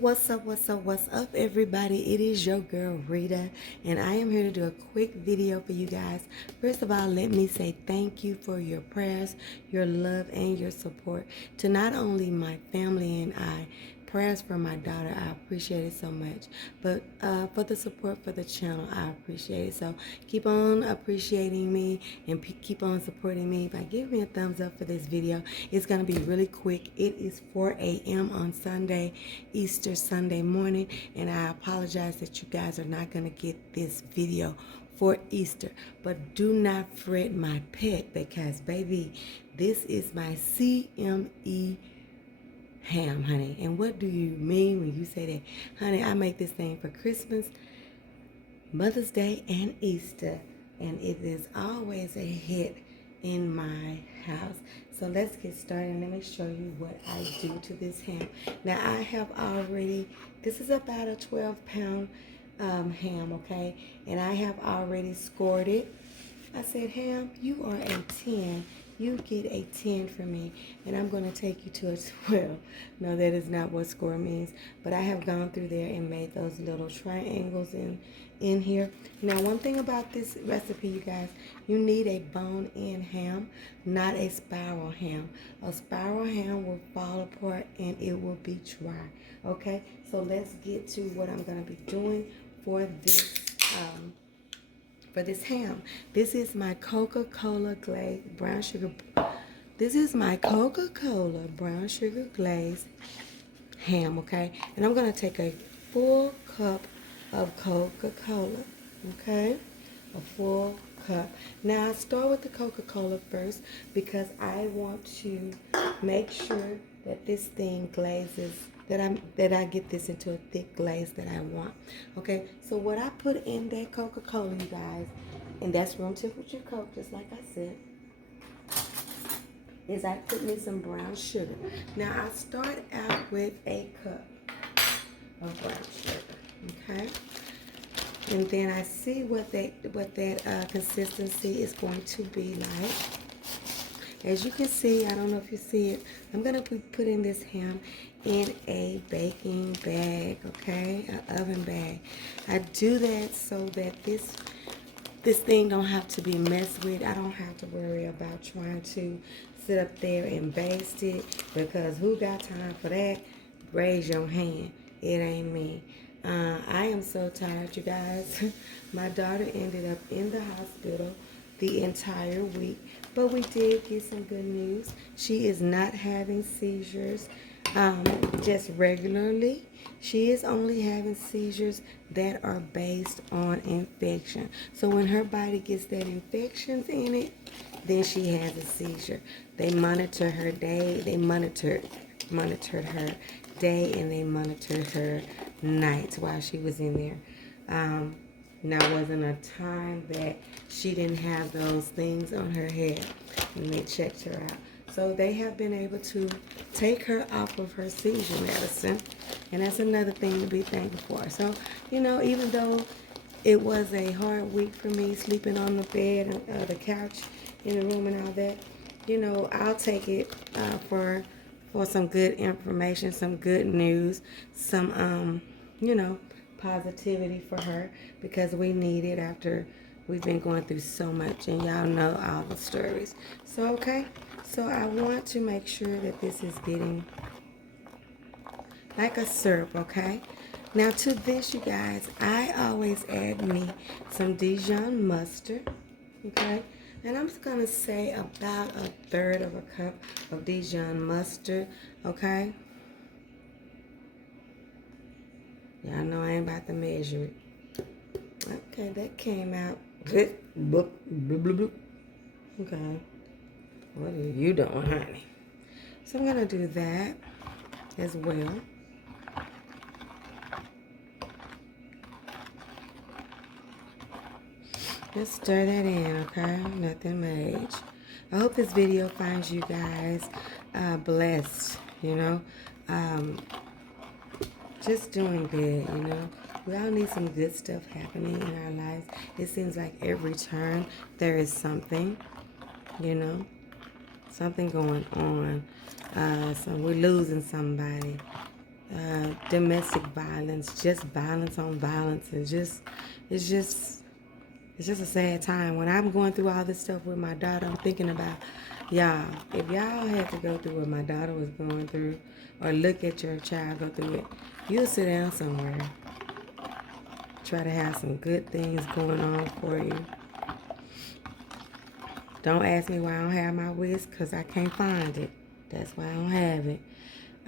What's up, everybody? It is your girl, Rita, and I am here to do a quick video for you guys. First of all, let me say thank you for your prayers, your love, and your support to not only my family and I. Prayers for my daughter, I appreciate it so much. But for the support for the channel, I appreciate it. So keep on appreciating me and keep on supporting me by giving me a thumbs up for this video. It's going to be really quick. It is 4 a.m. on Sunday, Easter Sunday morning, and I apologize that you guys are not going to get this video for Easter. But do not fret my pet, because baby, this is my C.M.E. ham, honey. And what do you mean when you say that? Honey, I make this thing for Christmas, Mother's Day, and Easter, and it is always a hit in my house. So let's get started. Let me show you what I do to this ham. Now I have already, this is about a 12-pound ham, okay? And I have already scored it. I said, ham, you are a 10. You get a 10 from me, and I'm going to take you to a 12. No, that is not what score means, but I have gone through there and made those little triangles in here. Now, one thing about this recipe, you guys, you need a bone-in ham, not a spiral ham. A spiral ham will fall apart and it will be dry, okay? So let's get to what I'm going to be doing for this ham. This is my Coca-Cola glazed brown sugar. This is my Coca-Cola brown sugar glazed ham, okay? And I'm going to take a full cup of Coca-Cola, okay? A full cup. Now, I start with the Coca-Cola first because I want to make sure that this thing glazes, that I get this into a thick glaze that I want. Okay, so what I put in that Coca-Cola, you guys, and that's room temperature Coke, just like I said, is I put me some brown sugar. Now I start out with a cup of brown sugar, okay? And then I see what that consistency is going to be like. As you can see, I don't know if you see it, I'm going to be putting this ham in a baking bag, okay? An oven bag. I do that so that this thing don't have to be messed with. I don't have to worry about trying to sit up there and baste it, because who got time for that? Raise your hand. It ain't me. I am so tired, you guys. My daughter ended up in the hospital the entire week, but we did get some good news. She is not having seizures just regularly. She is only having seizures that are based on infection. So when her body gets that infections in it, then she has a seizure. They monitor her day, they monitored her day, and they monitored her nights while she was in there. Now, wasn't a time that she didn't have those things on her head, and they checked her out. So they have been able to take her off of her seizure medicine, and that's another thing to be thankful for. So, you know, even though it was a hard week for me, sleeping on the bed, the couch, in the room and all that, you know, I'll take it for some good information, some good news, some, you know, positivity for her, because we need it after we've been going through so much, and y'all know all the stories. So, okay, so I want to make sure that this is getting like a syrup, okay? Now to this, you guys, I always add me some Dijon mustard, okay? And I'm just going to say about a third of a cup of Dijon mustard, okay? Y'all know I ain't about to measure it. Okay, that came out good. Okay. What are you doing, honey? So I'm going to do that as well. Just stir that in, okay? Nothing much. I hope this video finds you guys blessed, you know? Just doing good, you know? We all need some good stuff happening in our lives. It seems like every turn there is something, you know? Something going on. So we're losing somebody. domestic violence, just violence on violence, and it's just it's just a sad time. When I'm going through all this stuff with my daughter, I'm thinking about y'all. If y'all had to go through what my daughter was going through, or look at your child go through it, you'll sit down somewhere. Try to have some good things going on for you. Don't ask me why I don't have my whisk, because I can't find it. That's why I don't have it.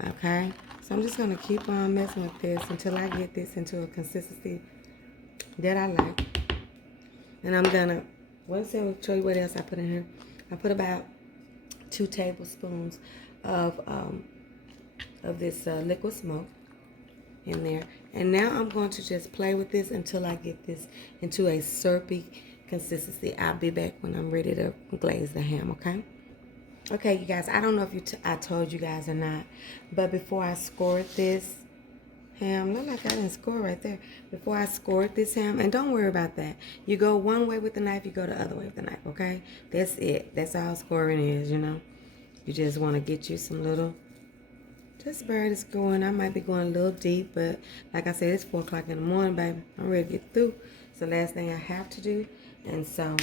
Okay? So I'm just going to keep on messing with this until I get this into a consistency that I like. And I'm going to, once I'll show you what else I put in here. I put about 2 tablespoons of this liquid smoke in there. And now I'm going to just play with this until I get this into a syrupy consistency. I'll be back when I'm ready to glaze the ham, okay? Okay, you guys, I don't know if I told you guys or not, but before I scored this ham, look like I didn't score right there. Before I scored this ham, and don't worry about that. You go one way with the knife, you go the other way with the knife, okay? That's it. That's all scoring is, you know? You just want to get you some little... This bird is going, I might be going a little deep, but like I said, it's 4 o'clock in the morning, baby. I'm ready to get through. It's the last thing I have to do, and so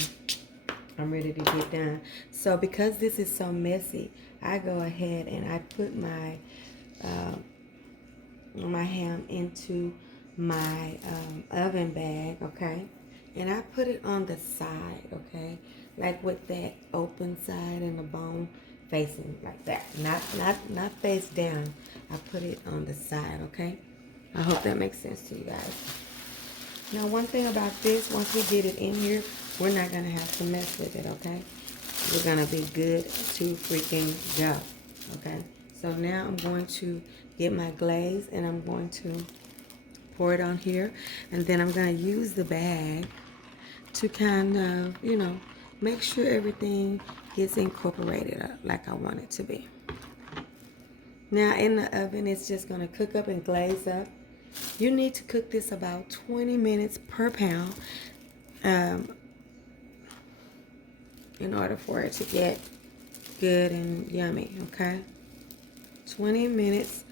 I'm ready to get done. So because this is so messy, I go ahead and I put my ham into my oven bag, okay? And I put it on the side, okay? Like with that open side and the bone facing like that, not face down. I put it on the side, okay? I hope that makes sense to you guys. Now, one thing about this, once we get it in here, we're not gonna have to mess with it, okay? We're gonna be good to freaking go, okay? So now I'm going to get my glaze and I'm going to pour it on here, and then I'm gonna use the bag to kind of, you know, make sure everything gets incorporated like I want it to be. Now in the oven, it's just gonna cook up and glaze up. You need to cook this about 20 minutes per pound in order for it to get good and yummy, okay? 20 minutes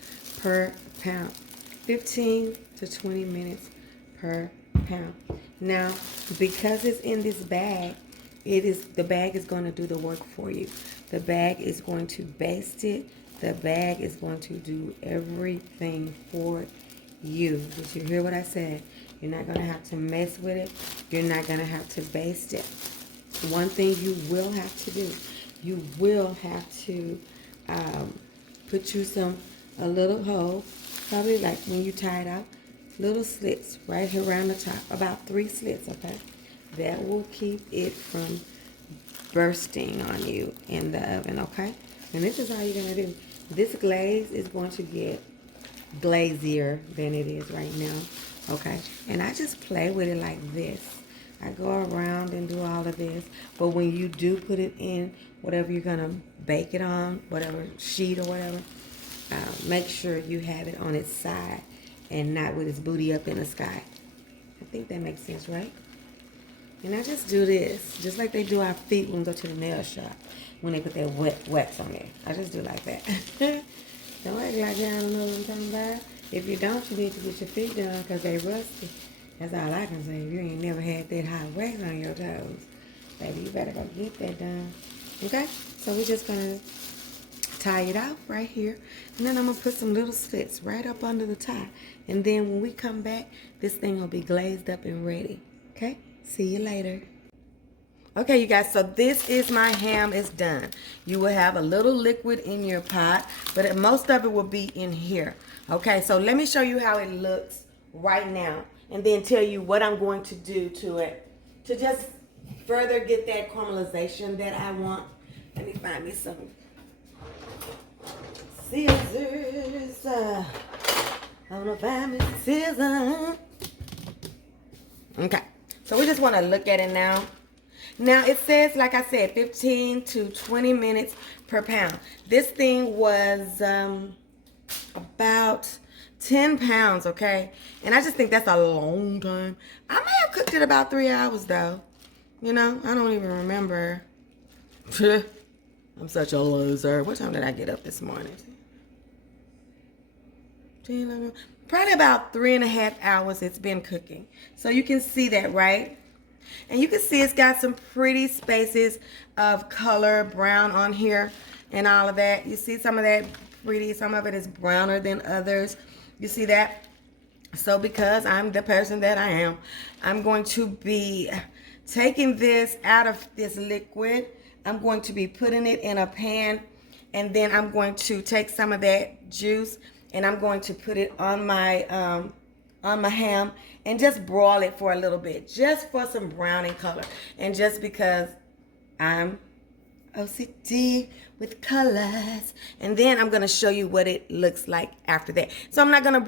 per pound. 15 to 20 minutes per pound. Now, because it's in this bag, the bag is going to do the work for you. The bag is going to baste it. The bag is going to do everything for you. Did you hear what I said? You're not going to have to mess with it. You're not going to have to baste it. One thing you will have to do, you will have to put you a little hole, probably like when you tie it out, little slits right here around the top, about 3 slits, okay? That will keep it from bursting on you in the oven, okay? And this is how you're going to do. This glaze is going to get glazier than it is right now, okay? And I just play with it like this. I go around and do all of this. But when you do put it in whatever you're going to bake it on, whatever sheet or whatever, make sure you have it on its side and not with its booty up in the sky. I think that makes sense, right? And I just do this, just like they do our feet when we go to the nail shop, when they put their wax on there. I just do like that. Don't act like y'all don't know what I'm talking about. If you don't, you need to get your feet done because they rusty. That's all I can say. If you ain't never had that hot wax on your toes, baby, you better go get that done. Okay? So we're just going to tie it out right here. And then I'm going to put some little slits right up under the tie. And then when we come back, this thing will be glazed up and ready. Okay? See you later. Okay, you guys, so this is my ham is done. You will have a little liquid in your pot, but most of it will be in here. Okay, so let me show you how it looks right now and then tell you what I'm going to do to it to just further get that caramelization that I want. Let me find me some scissors. I'm gonna find me some scissors. Okay. So we just want to look at it now. Now it says, like I said, 15 to 20 minutes per pound. This thing was about 10 pounds, okay? And I just think that's a long time. I may have cooked it about 3 hours though. You know, I don't even remember. I'm such a loser. What time did I get up this morning? probably about 3.5 hours it's been cooking. So you can see that, right? And you can see it's got some pretty spaces of color, brown on here and all of that. You see some of that pretty, some of it is browner than others. You see that? So because I'm the person that I am, I'm going to be taking this out of this liquid. I'm going to be putting it in a pan, and then I'm going to take some of that juice and I'm going to put it on my ham and just broil it for a little bit, just for some browning color. And just because I'm OCD with colors, and then I'm gonna show you what it looks like after that. So I'm not gonna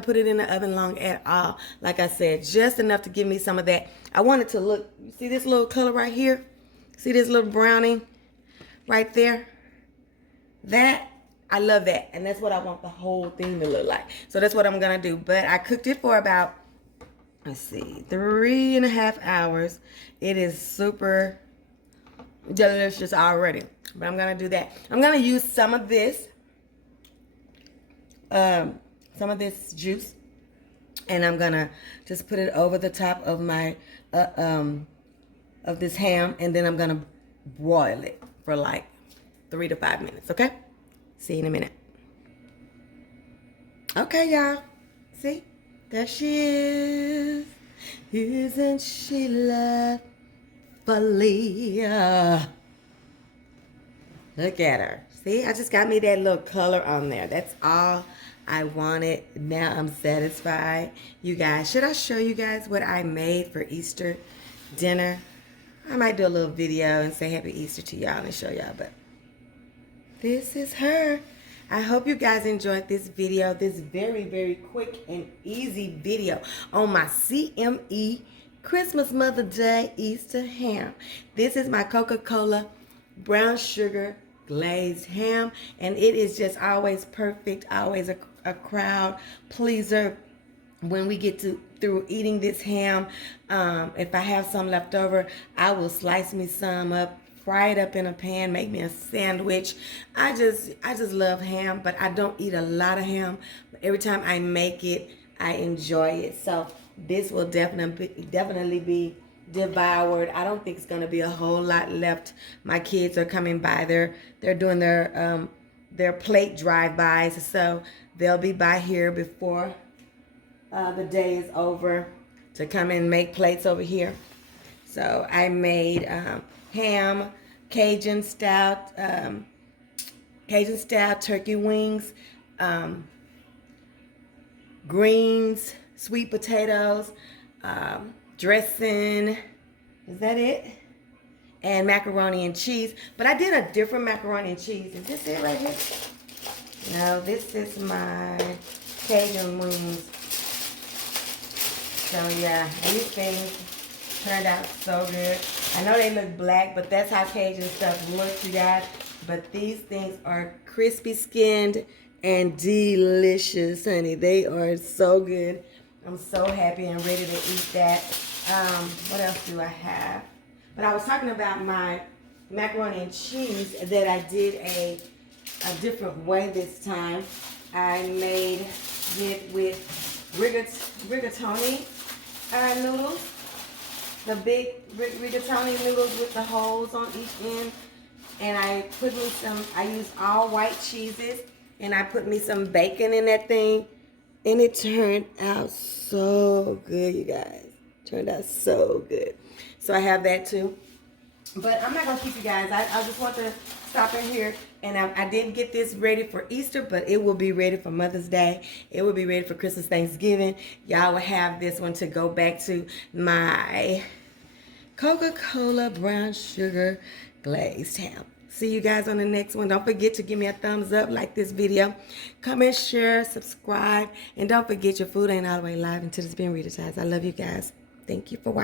put it in the oven long at all. Like I said, just enough to give me some of that. I want it to look. You see this little color right here? See this little browning right there? That, I love that, and that's what I want the whole thing to look like. So that's what I'm gonna do. But I cooked it for about, let's see, 3.5 hours. It is super delicious already. But I'm gonna do that. I'm gonna use some of this juice, and I'm gonna just put it over the top of my of this ham, and then I'm gonna broil it for like 3 to 5 minutes. Okay, see you in a minute. Okay, y'all, see, there she is. Isn't she lovely? Look at her. See, I just got me that little color on there. That's all I wanted. Now I'm satisfied. You guys, should I show you guys what I made for Easter dinner? I might do a little video and say Happy Easter to y'all and show y'all, but this is her. I hope you guys enjoyed this video, this very, very quick and easy video on my C.M.E. Christmas, Mother's Day, Easter ham. This is my Coca-Cola brown sugar glazed ham, and it is just always perfect, always a crowd pleaser when we get through eating this ham. If I have some left over, I will slice me some up, fry it up in a pan, make me a sandwich. I just love ham, but I don't eat a lot of ham. But every time I make it, I enjoy it. So this will definitely be devoured. I don't think it's gonna be a whole lot left. My kids are coming by. They're doing their plate drive-bys, so they'll be by here before the day is over to come and make plates over here. So I made ham, Cajun style turkey wings, greens, sweet potatoes, dressing. Is that it? And macaroni and cheese. But I did a different macaroni and cheese. Is this it right here? No, this is my Cajun wings. So yeah, these things turned out so good. I know they look black, but that's how Cajun stuff looks, you guys. But these things are crispy skinned and delicious, honey. They are so good. I'm so happy and ready to eat that. What else do I have? But I was talking about my macaroni and cheese that I did a different way this time. I made it with rigatoni noodles. The big rigatoni noodles with the holes on each end. And I put me I used all white cheeses. And I put me some bacon in that thing. And it turned out so good, you guys. Turned out so good. So I have that too. But I'm not going to keep you guys. I just want to stop in here. And I didn't get this ready for Easter, but it will be ready for Mother's Day. It will be ready for Christmas, Thanksgiving. Y'all will have this one to go back to my Coca-Cola brown sugar glazed ham. See you guys on the next one. Don't forget to give me a thumbs up, like this video. Comment, share, subscribe. And don't forget, your food ain't all the way live until it's been Rita's. I love you guys. Thank you for watching.